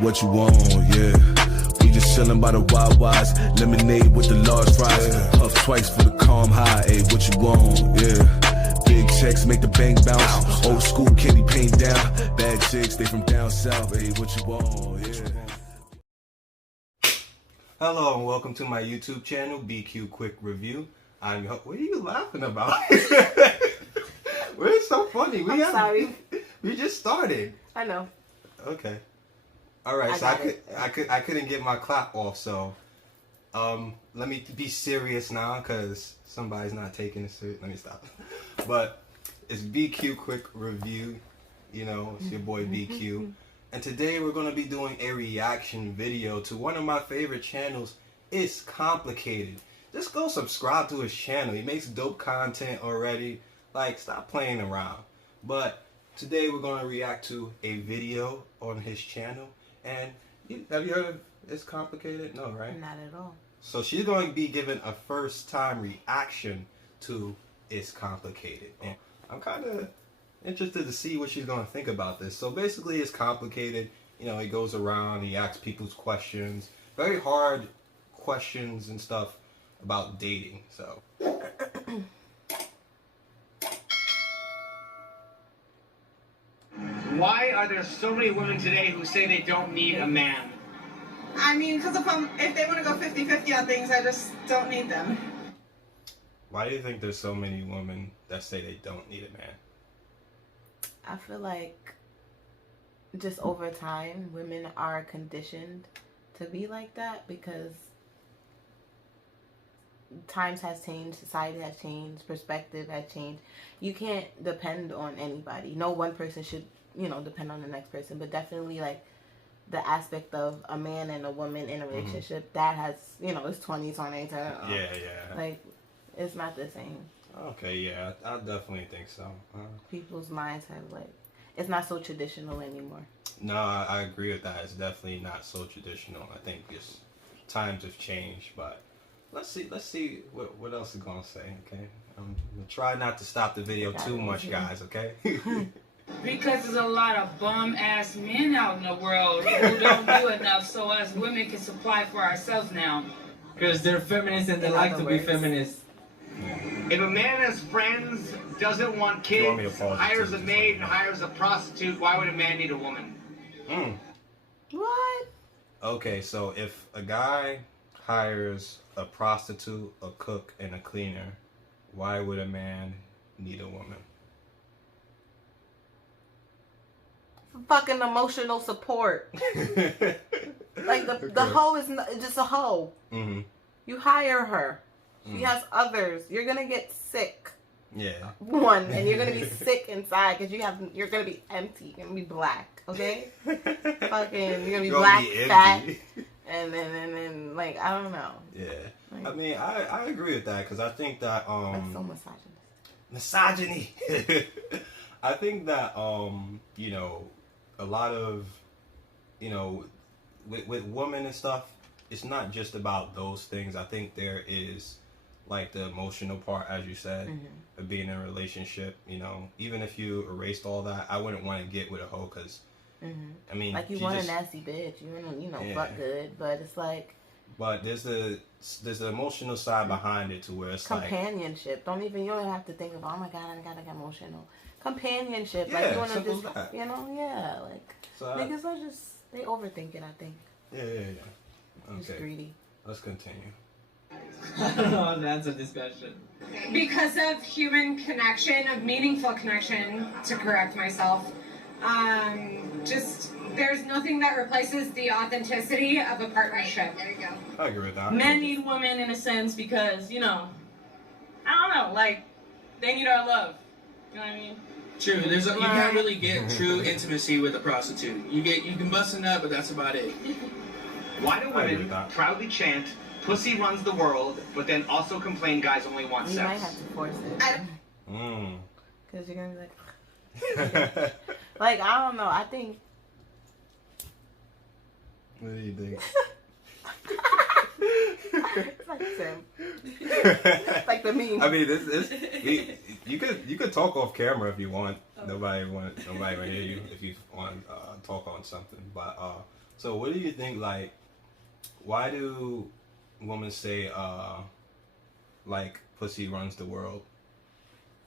What you want, yeah. We just chillin' by the Wawas, lemonade with the large fries. Puff twice for the calm high, ayy, what you want, yeah. Big checks make the bank bounce. Old school candy paint down. Bad chicks, they from down south, ayy, what you want, yeah. Hello and welcome to my YouTube channel, BQ Quick Review. What are you laughing about? It's so funny. Sorry. We just started. I know. Okay. All right. I couldn't get my clap off. So, let me be serious now, cause somebody's not taking it serious. Let me stop. But it's BQ Quick Review. You know, it's your boy BQ. And today we're going to be doing a reaction video to one of my favorite channels. It's Complicated. Just go subscribe to his channel. He makes dope content already. Like, stop playing around. But today we're going to react to a video on his channel. And have you heard of It's Complicated? No, right? Not at all. So she's going to be giving a first time reaction to It's Complicated. And I'm kind of interested to see what she's going to think about this. So basically, It's Complicated. You know, he goes around, he asks people's questions, very hard questions and stuff about dating. So why are there so many women today who say they don't need a man? I mean, because if they want to go 50-50 on things, I just don't need them. why do you think there's so many women that say they don't need a man? I feel like just over time, women are conditioned to be like that because times has changed, society has changed, perspective has changed. You can't depend on anybody. No one person should, you know, depend on the next person, but definitely like the aspect of a man and a woman in a relationship, that has, you know, it's 2020. Yeah. Like, it's not the same. Okay, yeah, I definitely think so. People's minds have, like, it's not so traditional anymore. No, I agree with that. It's definitely not so traditional. I think it's times have changed, but let's see what else is gonna say. Okay, I'm gonna try not to stop the video too much, guys. Okay. Because there's a lot of bum-ass men out in the world who don't do enough, so us women can supply for ourselves now. Because they're feminists and they like to be feminists. If a man has friends, doesn't want kids, hires a maid and hires a prostitute, why would a man need a woman? What? Okay, so if a guy hires a prostitute, a cook, and a cleaner, why would a man need a woman? Fucking emotional support. Like the hoe is just a hoe. You hire her. She has others. You're gonna get sick. Yeah. And you're gonna be sick inside because you're gonna be empty. You're gonna be black. Okay. Fucking, you're gonna be black, fat, and then like I don't know. Yeah. Like, I mean, I agree with that because I think that that's so misogyny. I think that you know, a lot of, you know, with women and stuff, it's not just about those things. I think there is like the emotional part, as you said, of being in a relationship. You know, even if you erased all that, I wouldn't want to get with a hoe because I mean, like you want a nasty bitch, you want to, you know, fuck good, but it's like. But there's the emotional side behind it to where it's companionship. Like, you don't have to think of, oh my god, I gotta get emotional. Companionship, yeah, like you want to just, that. you know, yeah, like so niggas are just, they overthink it. I think. Yeah. Okay. Just greedy. Let's continue. I don't know how to answer this question. Because of human connection, of meaningful connection, to correct myself, just there's nothing that replaces the authenticity of a partnership. There you go. I agree with that. Men need women in a sense because, you know, I don't know, like, they need our love. You know what I mean? True. You can't really get true intimacy with a prostitute. You can bust a nut, but that's about it. Why do women proudly chant, "Pussy runs the world," but then also complain guys only want sex? You might have to force it. Because you're gonna be like, like I don't know. I think. What do you think? It's like Sam. It's like the meme. I mean, you could talk off camera if you want. Nobody will hear you if you want to talk on something. But So what do you think, like, why do women say, like, pussy runs the world?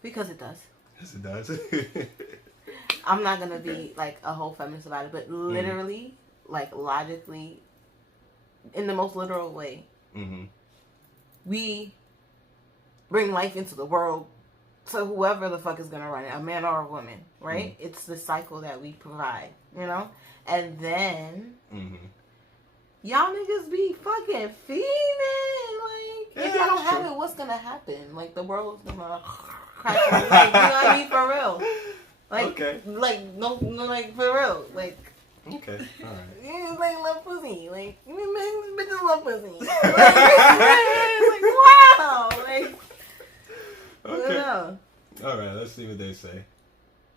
Because it does. Yes, it does. I'm not gonna be like a whole feminist about it, but literally, like logically, in the most literal way, we bring life into the world. So whoever the fuck is gonna run it, a man or a woman, right? It's the cycle that we provide, you know? And then y'all niggas be fucking fiending. Like, if y'all don't have it, what's gonna happen? Like, the world's gonna crash. Like, you know what I mean? For real. Like, okay. Like, no, like, for real. Like, okay, alright. you like love pussy. Like, bitches love pussy. Like, wow. Like, Okay. Alright, let's see what they say.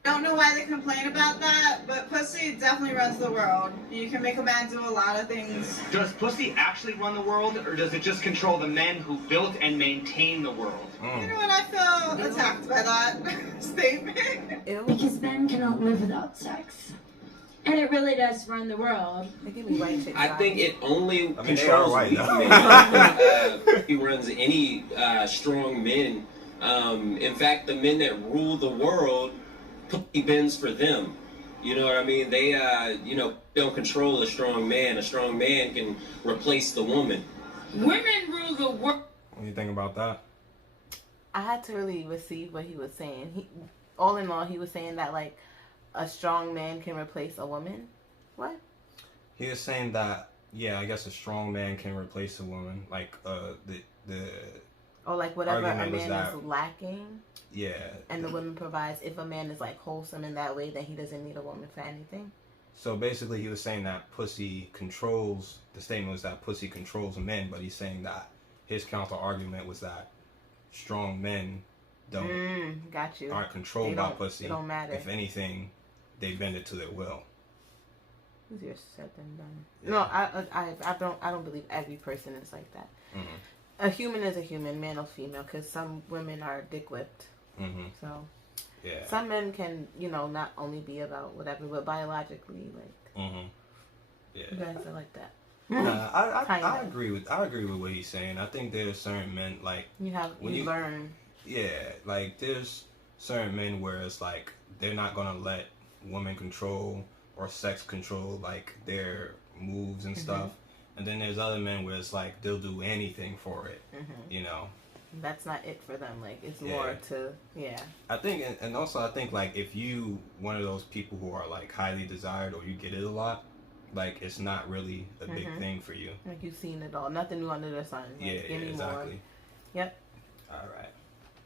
Don't know why they complain about that, but pussy definitely runs the world. You can make a man do a lot of things. Does pussy actually run the world, or does it just control the men who built and maintain the world? You know what? I feel attacked by that statement. Because men cannot live without sex. And it really does run the world. I think it only controls weak men. He runs any strong men. In fact, the men that rule the world, he bends for them. You know what I mean? They, don't control a strong man. A strong man can replace the woman. Women rule the world. What do you think about that? I had to really receive what he was saying. All in all, he was saying that, like, a strong man can replace a woman. What? He was saying that, yeah, I guess a strong man can replace a woman. Like, or like whatever a man that, is lacking. Yeah. And the woman provides. If a man is like wholesome in that way, then he doesn't need a woman for anything. So basically, he was saying that pussy controls. The statement was that pussy controls men, but he's saying that his counter argument was that strong men aren't controlled by pussy. It don't matter. If anything, they bend it to their will. Easier said than done. No, I don't believe every person is like that. A human is a human, man or female, because some women are dick whipped. So, yeah. Some men can, not only be about whatever, but biologically, like, yeah, you guys are like that. I agree with what he's saying. I think there's certain men like you learn. Yeah, like there's certain men where it's like they're not gonna let women control or sex control like their moves and stuff. And then there's other men where it's like they'll do anything for it, That's not it for them. Like, it's more to, I think, and also I think, like, if you one of those people who are, like, highly desired or you get it a lot, like, it's not really a big thing for you. Like, you've seen it all. Nothing new under the sun. Like, give me exactly. more. Yep. All right.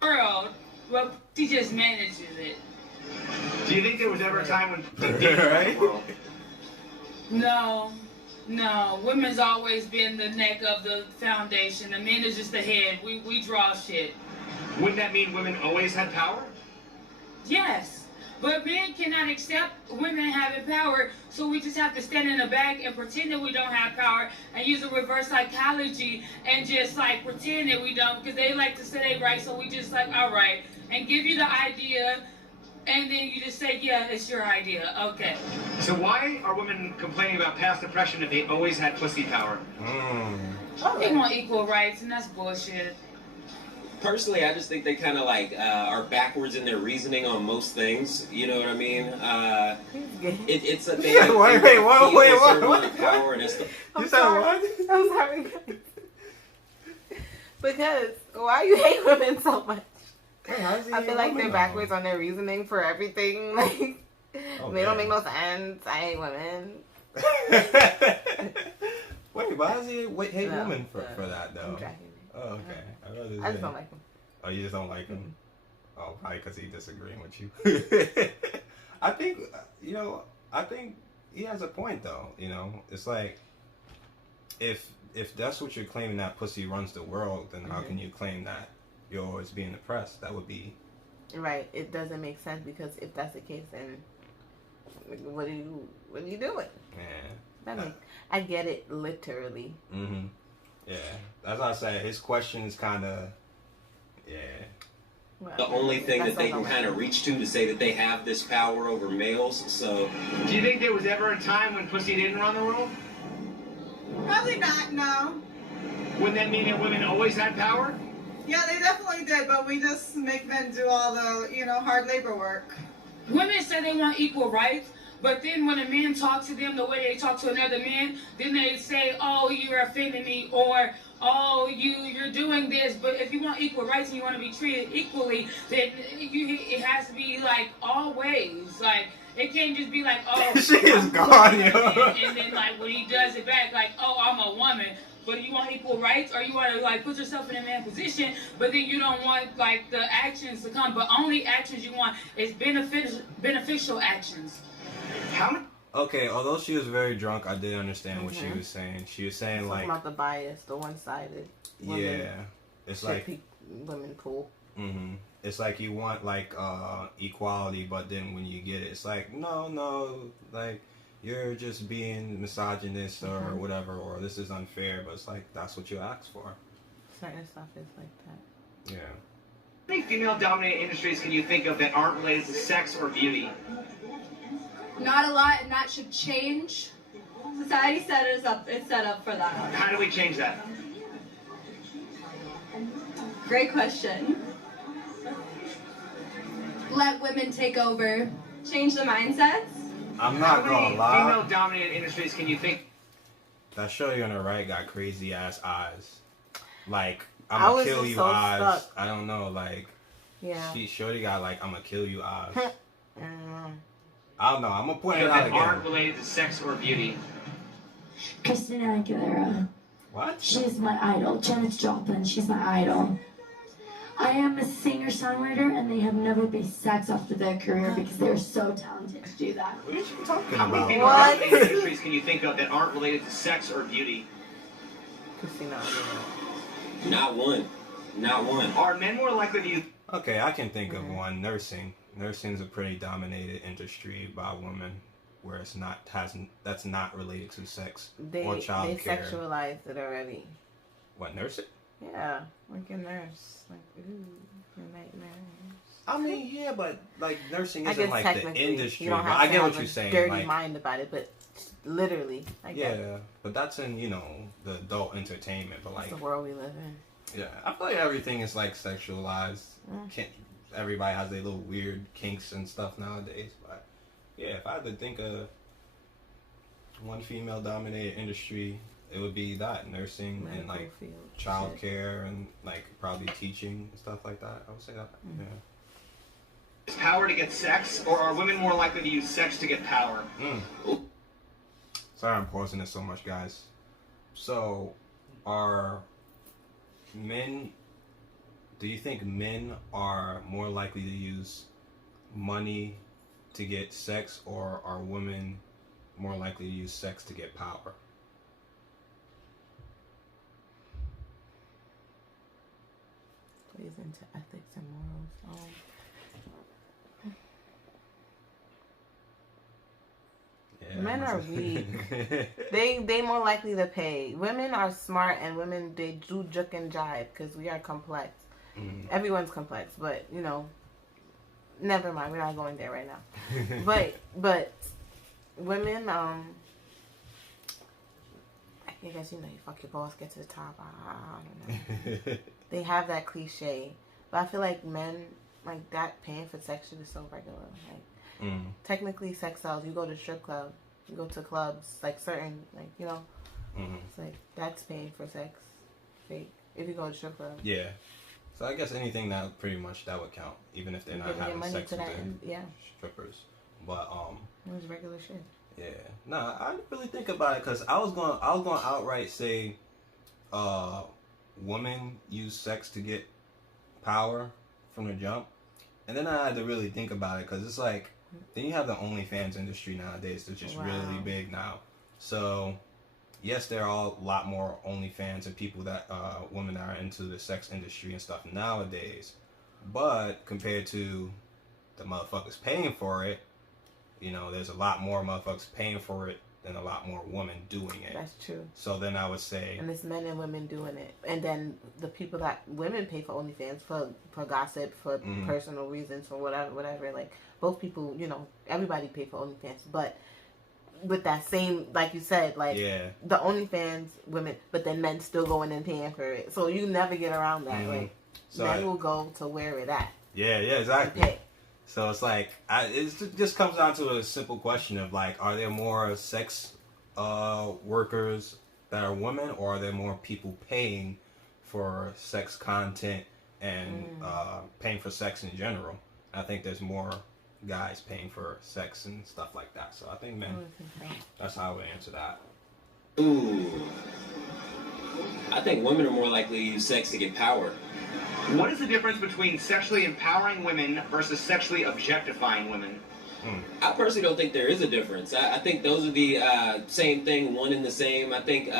World, well, he just manages it. Do you think there was ever a time when he did the world? No, women's always been the neck of the foundation. The men is just the head. We draw shit. Wouldn't that mean women always had power? Yes, but men cannot accept women having power, so we just have to stand in the back and pretend that we don't have power and use a reverse psychology and just like pretend that we don't, because they like to say they right, so we just like, all right, and give you the idea. And then you just say, yeah, it's your idea. Okay. So why are women complaining about past oppression if they always had pussy power? They want equal rights, and that's bullshit. Personally, I just think they kind of like are backwards in their reasoning on most things. You know what I mean? It's a thing. Yeah, wait. Power and it's I'm sorry. Because why you hate women so much? I feel like they're backwards on their reasoning for everything. Like, they don't make no sense. I hate women. Wait, why does he hate women for that, though? Oh, okay. I just don't like him. Oh, you just don't like him? Oh, probably because he's disagreeing with you. I think he has a point, though. It's like, if that's what you're claiming, that pussy runs the world, then how can you claim that you're always being oppressed? That would be right. It doesn't make sense, because if that's the case, then what are you doing? Yeah, I get it literally. Yeah, that's why I said his question is kind of the only thing that they can kind of reach to say that they have this power over males. So, do you think there was ever a time when pussy didn't run the world? Probably not, no. Wouldn't that mean that women always had power? Yeah, they definitely did, but we just make men do all the, hard labor work. Women say they want equal rights, but then when a man talks to them the way they talk to another man, then they say, oh, you're offending me, or oh, you're doing this. But if you want equal rights and you want to be treated equally, then it has to be like always. Like, it can't just be like, oh, she is gone, yo. And then like when he does it back, like, oh, I'm a woman. But you want equal rights, or you want to like put yourself in a man position, but then you don't want like the actions to come. But only actions you want is beneficial actions. Okay, although she was very drunk, I did understand what she was saying. She was saying it's like about the bias, the one-sided. Yeah, it's like women pull. It's like you want like equality, but then when you get it, it's like no, like you're just being misogynist or whatever, or this is unfair. But it's like that's what you asked for. Certain stuff is like that. Yeah. How many female-dominated industries can you think of that aren't related to sex or beauty? Not a lot, and that should change. Society it's set up for that. How do we change that? Great question. Let women take over. Change the mindsets. I'm not gonna lie. Female-dominated industries can you think? That shorty on the right got crazy ass eyes. Like I'ma kill you eyes. Stuck. I don't know. Like shorty got like I'ma kill you eyes. I don't know. I'm gonna point it out again. Aren't related to sex or beauty. Christina Aguilera. What? She's my idol. Janis Joplin. She's my idol. I am a singer-songwriter, and they have never been sex after their career because they're so talented to do that. What are you talking about? How many female-dominated industries can you think of that aren't related to sex or beauty? Christina Aguilera. Not one. Not one. Are men more likely to use... Okay, I can think of one. Nursing. Nursing's a pretty dominated industry by women, where that's not related to sex or child care. They sexualized it already. What, nursing? Yeah, like a nurse, like a night nurse. I mean, yeah, but like nursing isn't like the industry. You don't have I get to what have you're saying. Dirty like, mind about it, but literally, I get it. But that's in the adult entertainment. But like it's the world we live in. Yeah, I feel like everything is like sexualized. Everybody has their little weird kinks and stuff nowadays. But yeah, if I had to think of one female-dominated industry, it would be that nursing medical and like child care and like probably teaching and stuff like that. I would say that. Yeah. Is power to get sex, or are women more likely to use sex to get power? Sorry, I'm pausing this so much, guys. So, are men? Do you think men are more likely to use money to get sex, or are women more likely to use sex to get power? Plays into ethics and morals. Yeah, men are weak. they more likely to pay. Women are smart, and women they do juke and jive because we are complex. Everyone's complex, but never mind. We're not going there right now. but women, I guess you fuck your boss, get to the top. I don't know. They have that cliche, but I feel like men like that paying for sex shit is so regular. Like technically, sex sells. You go to strip club, you go to clubs, like certain it's like that's paying for sex. Fake if you go to strip club. Yeah. So I guess anything that pretty much that would count, even if they're not having sex with the strippers. But it was regular shit. Yeah. Nah, I didn't really think about it because I was going to outright say, women use sex to get power from the jump, and then I had to really think about it because it's like then you have the OnlyFans industry nowadays that's just really big now. So. Yes, there are a lot more OnlyFans and people that women that are into the sex industry and stuff nowadays, but compared to the motherfuckers paying for it, there's a lot more motherfuckers paying for it than a lot more women doing it. That's true. So then I would say, and it's men and women doing it, and then the people that women pay for OnlyFans for gossip, for personal reasons, for whatever. Like both people, you know, everybody pay for OnlyFans, but with that same, like you said, like the OnlyFans women, but then men still going and paying for it. So you never get around that. Like so men will go to where it at. Yeah, exactly. So it's like, it just comes down to a simple question of like, are there more sex workers that are women, or are there more people paying for sex content and paying for sex in general? I think there's more guys paying for sex and stuff like that. So I think men, that's how I would answer that. Ooh. I think women are more likely to use sex to get power. What is the difference between sexually empowering women versus sexually objectifying women? I personally don't think there is a difference. I think those are the same thing, one and the same. I think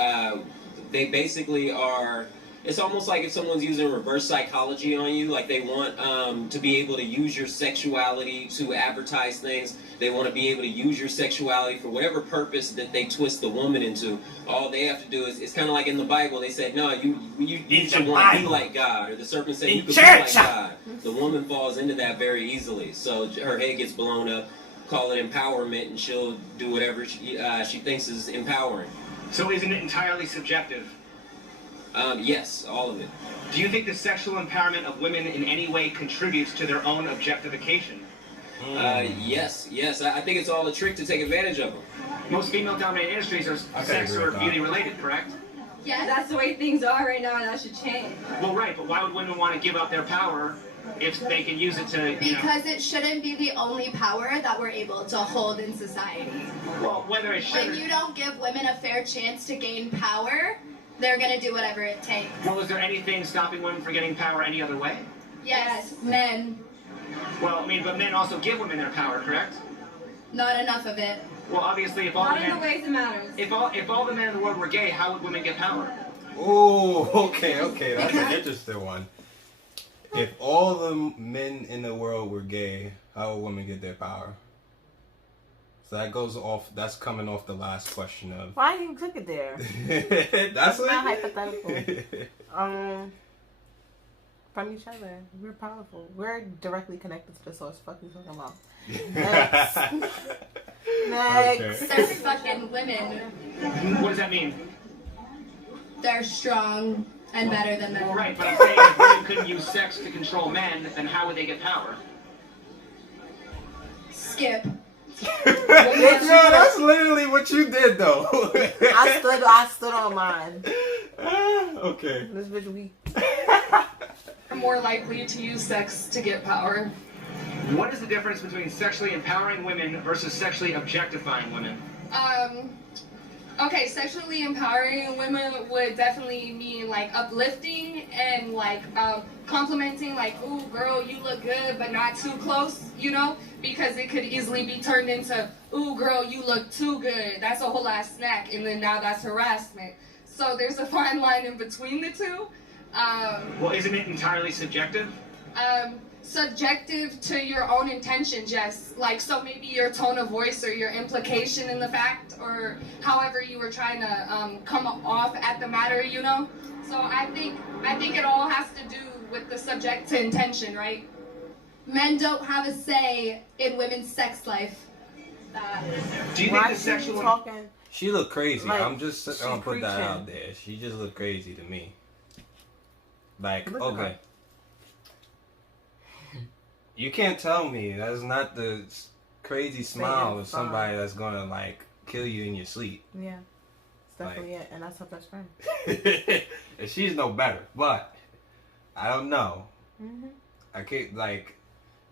they basically are... It's almost like if someone's using reverse psychology on you, like they want to be able to use your sexuality to advertise things. They want to be able to use your sexuality for whatever purpose that they twist the woman into. All they have to do is, it's kind of like in the Bible, they said, no, you should want to be like God. Or the serpent said, you could be like God. The woman falls into that very easily. So her head gets blown up, call it empowerment, and she'll do whatever she thinks is empowering. So isn't it entirely subjective? Yes, all of it. Do you think the sexual empowerment of women in any way contributes to their own objectification? Yes. I think it's all a trick to take advantage of them. Most female-dominated industries are sex or beauty-related, correct? Yeah, that's the way things are right now, and that should change. Well, right, but why would women want to give up their power if they can use it to, Because it shouldn't be the only power that we're able to hold in society. Well, whether it should... When you don't give women a fair chance to gain power, they're going to do whatever it takes. Well, is there anything stopping women from getting power any other way? Yes, men. Well, I mean, but men also give women their power, correct? Not enough of it. Well, obviously, if all Not the in men... the ways it matters. If all the men in the world were gay, how would women get power? Oh, okay, that's an interesting one. If all the men in the world were gay, how would women get their power? So that goes off. That's coming off the last question of. Why you took it there? That's not hypothetical. From each other, we're powerful. We're directly connected to the source. Fuck you talking about. Next. They're fucking women. What does that mean? They're strong and better than men. Well, right, but I'm saying if women couldn't use sex to control men, then how would they get power? Skip. Yeah, that's literally what you did, though. I stood on mine. Okay. This bitch weak. Are more likely to use sex to get power. What is the difference between sexually empowering women versus sexually objectifying women? Okay, sexually empowering women would definitely mean like uplifting and like complimenting, like, ooh girl, you look good, but not too close, you know, because it could easily be turned into, ooh girl, you look too good, that's a whole ass snack, and then now that's harassment. So there's a fine line in between the two. Well, isn't it entirely subjective? Subjective to your own intention, Jess. Like, so maybe your tone of voice or your implication in the fact, or however you were trying to come off at the matter, you know. So I think it all has to do with the subject to intention, right? Men don't have a say in women's sex life. Do you think the sexual talking? She looked crazy. Like, I'm just gonna put that preaching. out there. She just looked crazy to me. Like, Look at okay. her. You can't tell me that's not the crazy smile of somebody that's gonna like kill you in your sleep. Yeah, it's definitely it, and that's her best friend. And she's no better, but I don't know. Mm-hmm. I can't like.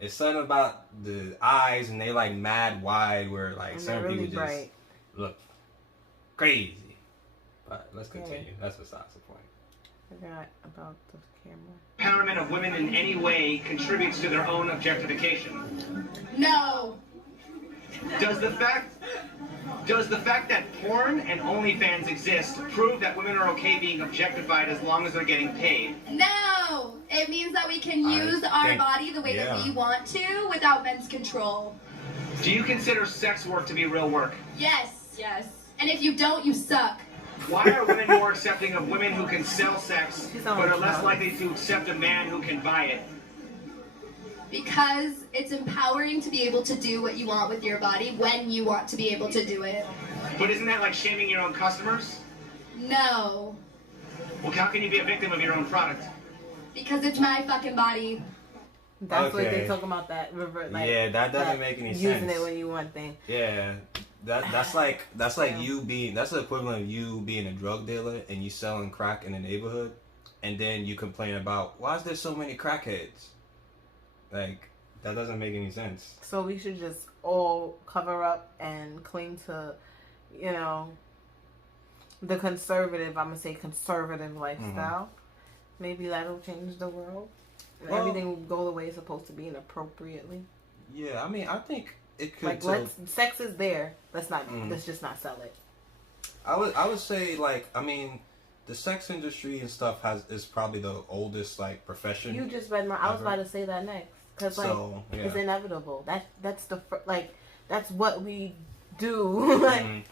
It's something about the eyes, and they like mad wide, where like And some they're really people just bright. look crazy. But let's continue. That's besides the point. Forgot about the camera. empowerment of women in any way contributes to their own objectification? No. Does the fact that porn and OnlyFans exist prove that women are okay being objectified as long as they're getting paid? No. It means that we can use our body the way that we want to without men's control. Do you consider sex work to be real work? Yes. Yes. And if you don't, you suck. Why are women more accepting of women who can sell sex, but are less likely to accept a man who can buy it? Because it's empowering to be able to do what you want with your body when you want to be able to do it. But isn't that like shaming your own customers? No. Well, how can you be a victim of your own product? Because it's my fucking body. That's what they talking about, that revert. Like, yeah, that doesn't make any sense. Using it when you want thing. Yeah, that's like you being, that's the equivalent of you being a drug dealer and you selling crack in the neighborhood, and then you complain about why is there so many crackheads? Like, that doesn't make any sense. So we should just all cover up and cling to, you know, the conservative, I'm going to say conservative lifestyle. Maybe that'll change the world. Well, everything will go the way it's supposed to be and appropriately. Yeah, I mean, I think it could. Like, sex is there. Let's just not sell it. I would say, like, I mean, the sex industry and stuff is probably the oldest, like, profession. You just read I was about to say that next. Because, like, it's inevitable. That's that's what we do. Like,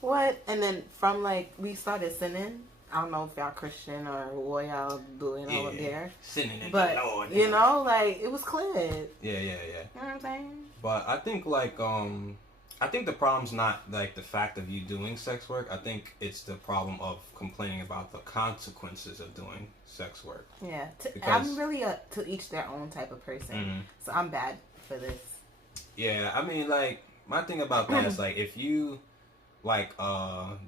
what? And then from, like, we started sinning. I don't know if y'all Christian or what y'all doing over there. Sinning in but, the Lord. You know, like, it was clear. Yeah. You know what I'm saying? But I think, like, I think the problem's not, like, the fact of you doing sex work. I think it's the problem of complaining about the consequences of doing sex work. Yeah. I'm really to each their own type of person. So I'm bad for this. Yeah, I mean, like, my thing about that is, like, if you, like,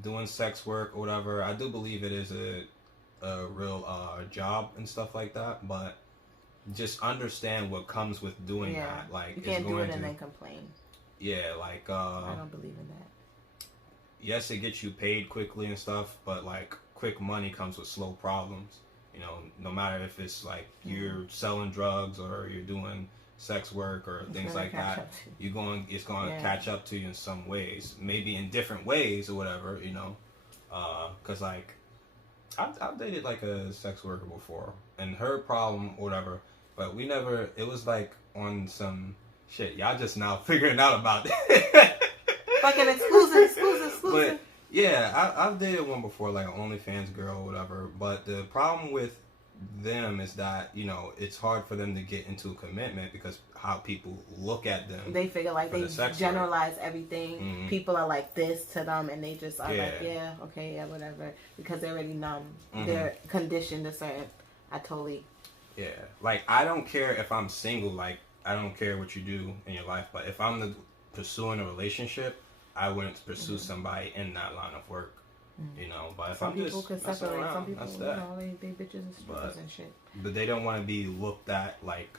doing sex work or whatever, I do believe it is a real job and stuff like that, but just understand what comes with doing that. Like, you can't do it and then complain. Yeah, like, I don't believe in that. Yes, it gets you paid quickly and stuff, but, like, quick money comes with slow problems. You know, no matter if it's, like, you're selling drugs or you're doing sex work or things like that, it's going to catch up to you in some ways. Maybe in different ways or whatever, you know. Because, like, I've dated, like, a sex worker before, and her problem or whatever, but we never, it was, like, on some... Shit, y'all just now figuring out about that. Fucking exclusive. But yeah, I've dated one before, like an OnlyFans girl or whatever. But the problem with them is that, you know, it's hard for them to get into a commitment because how people look at them. They figure like they generalize everything. People are like this to them, and they just are like, yeah, okay, yeah, whatever, because they're already numb. They're conditioned to certain. I totally. Yeah, like I don't care if I'm single, like. I don't care what you do in your life, but if I'm pursuing a relationship, I wouldn't pursue somebody in that line of work, you know. But if some I'm just people could separate, around, some people, that's that. You know, they bitches and strippers and shit. But they don't want to be looked at like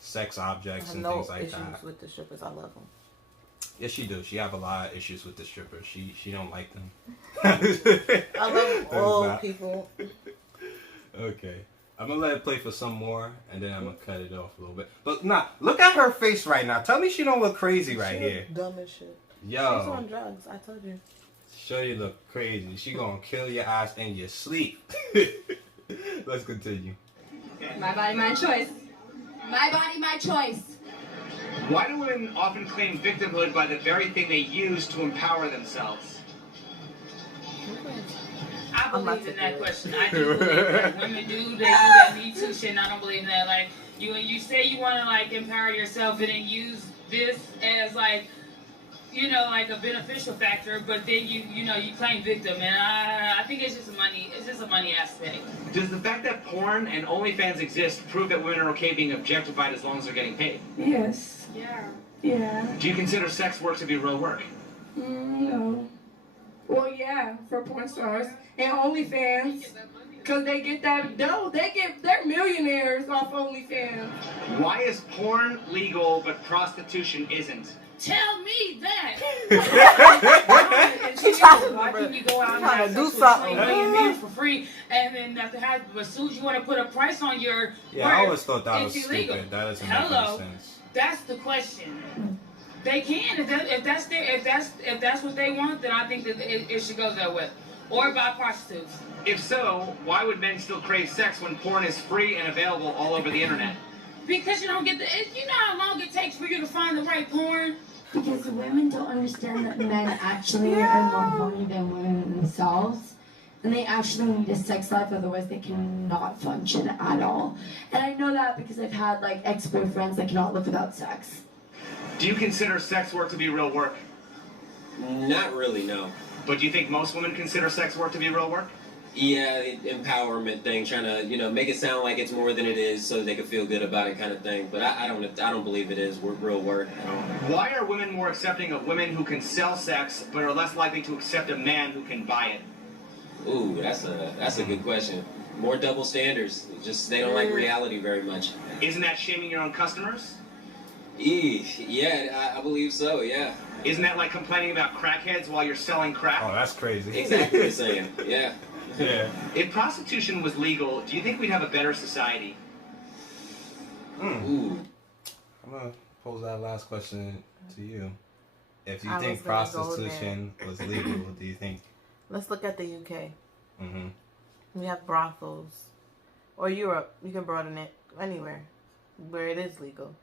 sex objects and things like that. I have no issues with the strippers. I love them. Yes, she do. She have a lot of issues with the strippers. She don't like them. I love all people. Okay. I'm going to let it play for some more, and then I'm going to cut it off a little bit. But, look at her face right now. Tell me she don't look crazy right here. Dumb as shit. Yo. She's on drugs, I told you. Sure you look crazy. She going to kill your ass in your sleep. Let's continue. My body, my choice. My body, my choice. Why do women often claim victimhood by the very thing they use to empower themselves? I believe in that question. I do believe that women do that Me Too shit, and I don't believe in that. Like, you say you want to, like, empower yourself and then use this as, like, you know, like a beneficial factor, but then you claim victim, and I think it's just a money aspect. Does the fact that porn and OnlyFans exist prove that women are okay being objectified as long as they're getting paid? Yes. Yeah. Do you consider sex work to be real work? No. Well, yeah, for porn stars and OnlyFans, because they get that dough. They're millionaires off OnlyFans. Why is porn legal but prostitution isn't? Tell me that. Why can you go out and have do sex something with 20 million men for free, and then after have, as soon as you want to put a price on your I always thought that was illegal. stupid. That doesn't make any sense. That's the question. They can if that's what they want, then I think that it should go that way, or by prostitutes. If so, why would men still crave sex when porn is free and available all over the internet? Because you don't get you know how long it takes for you to find the right porn. Because women don't understand that men actually are more horny than women themselves. And they actually need a sex life, otherwise they cannot function at all. And I know that because I've had like ex-boyfriends that cannot live without sex. Do you consider sex work to be real work? Not really, no. But do you think most women consider sex work to be real work? Yeah, the empowerment thing, trying to, you know, make it sound like it's more than it is so they can feel good about it kind of thing. But I don't believe it is real work at all. Why are women more accepting of women who can sell sex, but are less likely to accept a man who can buy it? Ooh, that's a good question. More double standards. Just they don't like reality very much. Isn't that shaming your own customers? Yeah, I believe so, yeah. Isn't that like complaining about crackheads while you're selling crack? Oh, that's crazy. Exactly what you're saying, yeah. Yeah. If prostitution was legal, do you think we'd have a better society? Ooh. I'm going to pose that last question to you. If you I think was gonna go prostitution was legal, do you think... Let's look at the UK. Mm-hmm. We have brothels. Or Europe. You can broaden it anywhere where it is legal.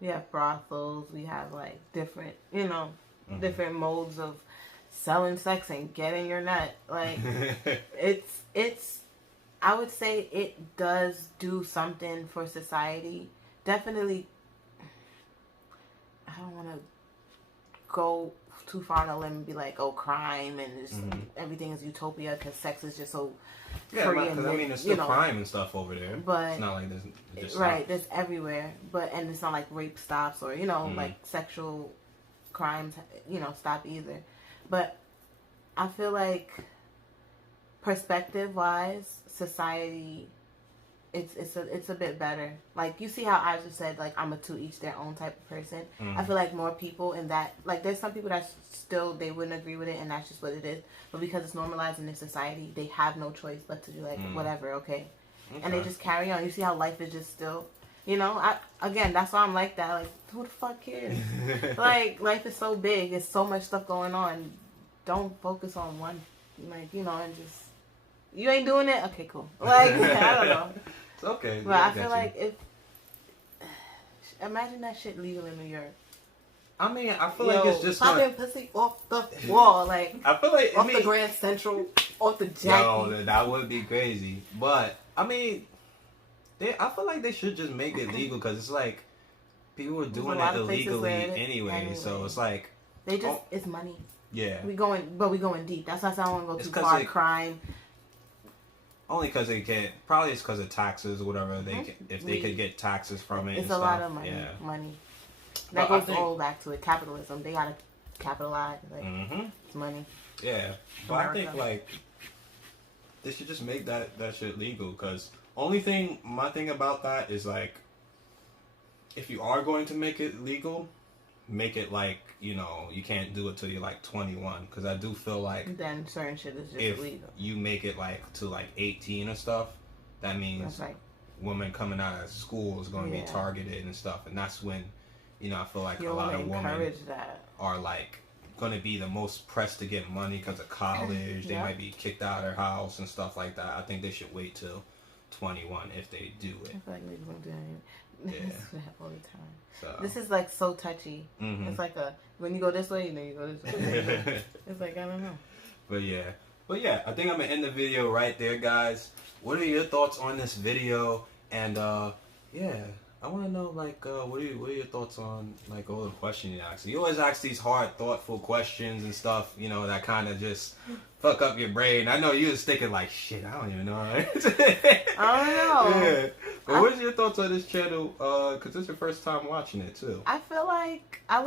We have brothels. We have like different, you know, different modes of selling sex and getting your nut. Like it's I would say it does do something for society. Definitely, I don't want to go too far on a limb and be like, oh, crime and just, everything is utopia because sex is just so free. Because I mean, there's still crime and stuff over there. But it's not like there's just right, there's everywhere. And it's not like rape stops or, you know, like sexual crimes, you know, stop either. But I feel like perspective-wise, society, it's a bit better. Like, you see how I just said, like, I'm a to each their own type of person. I feel like more people in that, like, there's some people that still, they wouldn't agree with it, and that's just what it is. But because it's normalized in their society, they have no choice but to do, like, whatever, okay. And they just carry on. You see how life is just still, you know? Again, that's why I'm like that. Like, who the fuck cares? Like, life is so big. There's so much stuff going on. Don't focus on one, like, you know, and just, you ain't doing it? Okay, cool. Like, I don't know. It's okay. But I feel like if, imagine that shit legal in New York. I mean, I feel like it's just popping pussy off the wall, like, I feel like off the Grand Central, off the Jackie. Yo, that would be crazy. But I mean, I feel like they should just make it legal because it's like people are doing it illegally anyway. So it's like they just it's money. Yeah, we going deep. That's why I don't want to go too far. Crime. Only because they can't. Probably it's because of taxes or whatever. If they could get taxes from it. It's a lot of money. Yeah. Money. That goes all back to it. Capitalism. They gotta capitalize. Like it's money. Yeah, but America. I think like they should just make that shit legal. Because my thing about that is like, if you are going to make it legal, make it like, you know, you can't do it till you're like 21. Because I do feel like then certain shit is just if illegal. You make it like to like 18 or stuff, that means women coming out of school is going to be targeted and stuff, and that's when, you know, I feel like a lot of women are like going to be the most pressed to get money because of college. They might be kicked out of their house and stuff like that. I think they should wait till 21 if they do it. I feel like niggas don't do that all the time. So. This is like so touchy. It's like when you go this way, then you go this way. It's like, I don't know. But yeah, I think I'm gonna end the video right there, guys. What are your thoughts on this video? And I want to know, like, what are your thoughts on, like, all the questions you ask? You always ask these hard, thoughtful questions and stuff, you know, that kind of just fuck up your brain. I know you was thinking, like, shit, I don't even know. I don't know. Yeah. But what's your thoughts on this channel? Because it's your first time watching it, too. I feel like I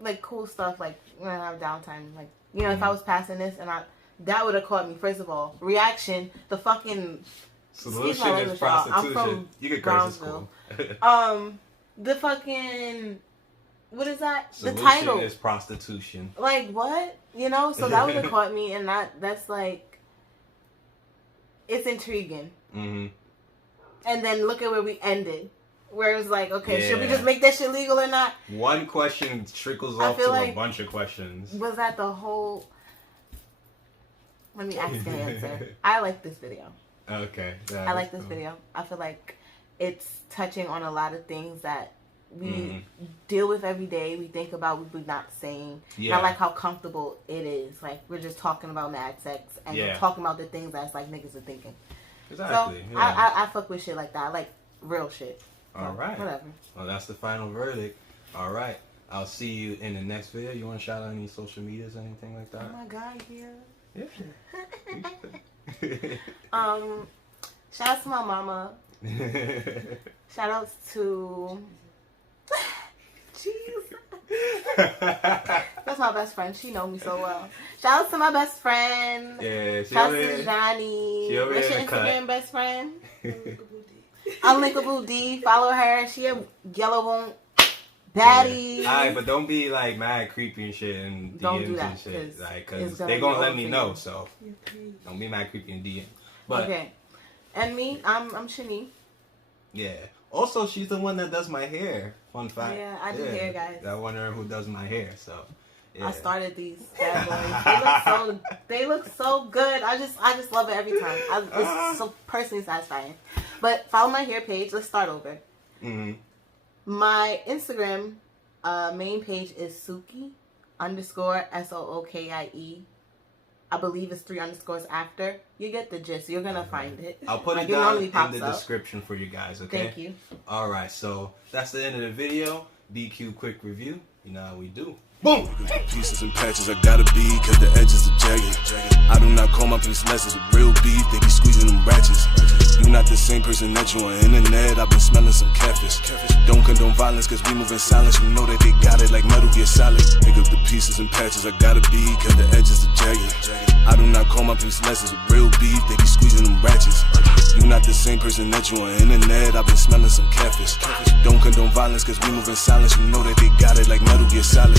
like cool stuff, like, when I have downtime. Like, you know, if I was passing this and that would have caught me. First of all, reaction, the fucking... Solution is prostitution. I'm from you get Brownsville. The fucking, what is that? Solution the title is prostitution. Like, what? You know, so that would have caught me, and that's like, it's intriguing. And then look at where we ended, where it was like, okay, should we just make that shit legal or not? One question trickles off to a bunch of questions. Was that the whole? Let me ask the answer. I like this video. Okay. I like this video. I feel like it's touching on a lot of things that we deal with every day. We think about what we're not saying. Yeah. And I like how comfortable it is. Like, we're just talking about mad sex and we're talking about the things that's like niggas are thinking. Exactly. So I fuck with shit like that. I like real shit. So, all right. Whatever. Well, that's the final verdict. All right. I'll see you in the next video. You want to shout out any social medias or anything like that? Oh my God, yeah. Yeah. Shout out to my mama. Shout outs to jeez. That's my best friend. She know me so well. Shout out to my best friend. Yeah, shout out to Shani. What's your Instagram best friend? Unlinkable D. Follow her. She a yellow bone baddie. Yeah. Alright, but don't be like mad creepy and shit and don't DMs do that, and shit. Like, cause they gonna let me know. So don't be mad creepy and DM. But okay. And me, I'm Shani. Yeah. Also, she's the one that does my hair. Fun fact. Yeah, I do hair, guys. I wonder who does my hair. So. Yeah. I started these bad boys. They look so good. I just love it every time. It's so personally satisfying. But follow my hair page. Let's start over. My Instagram main page is Suki _SOOKIE. I believe it's 3 underscores after. You get the gist. You're gonna find it. I'll put it down in the description for you guys. Okay. Thank you. All right. So that's the end of the video. BQ quick review. You know how we do. Boom! Pieces and patches, I gotta be, cause the edges are jagged. I do not call my piece lessons with real beef, they be squeezing them ratchets. You not the same person that you on internet, I've been smelling some catfish. Don't condone violence, cause we move in silence, you know that they got it like Metal Gear Solid. Pick up the pieces and patches, I gotta be, cause the edges are jagged. I do not call my piece lessons with real beef, they be squeezing them ratchets. You not the same person that you on internet, I've been smelling some catfish. Don't condone violence, cause we move in silence, you know that they got it like Metal Gear Solid.